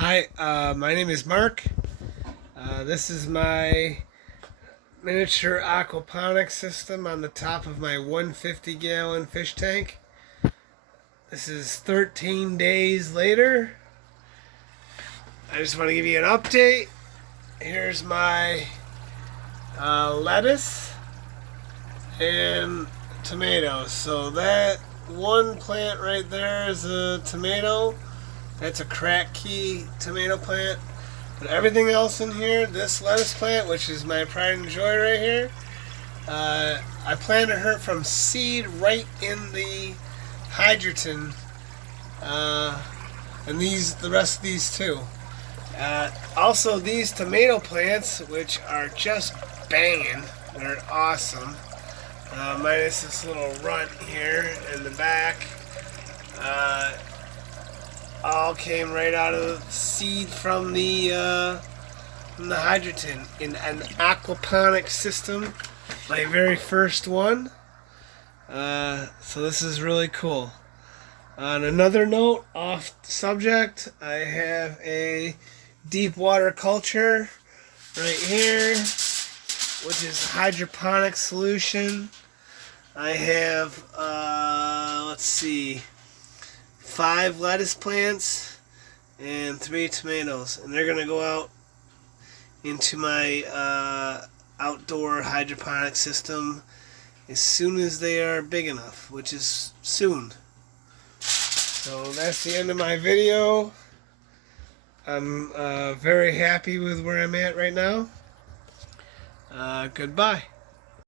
Hi, my name is Mark. This is my miniature aquaponic system on the top of my 150-gallon fish tank. This is 13 days later. I just want to give you an update. Here's my lettuce and tomatoes. So that one plant right there is a tomato. That's a crack key tomato plant. But everything else in here, this lettuce plant, which is my pride and joy right here, I planted her from seed right in the hydroton, and the rest of these too. Also, these tomato plants, which are just banging, they're awesome. Minus this little runt here in the back. All came right out of the seed from the hydroton in an aquaponic system. My very first one. So this is really cool. On another note, off subject, I have a deep water culture right here, which is hydroponic solution. I have, let's see, 5 lettuce plants and 3 tomatoes, and they're gonna go out into my outdoor hydroponic system as soon as they are big enough, which is soon. So that's the end of my video. I'm very happy with where I'm at right now. Goodbye.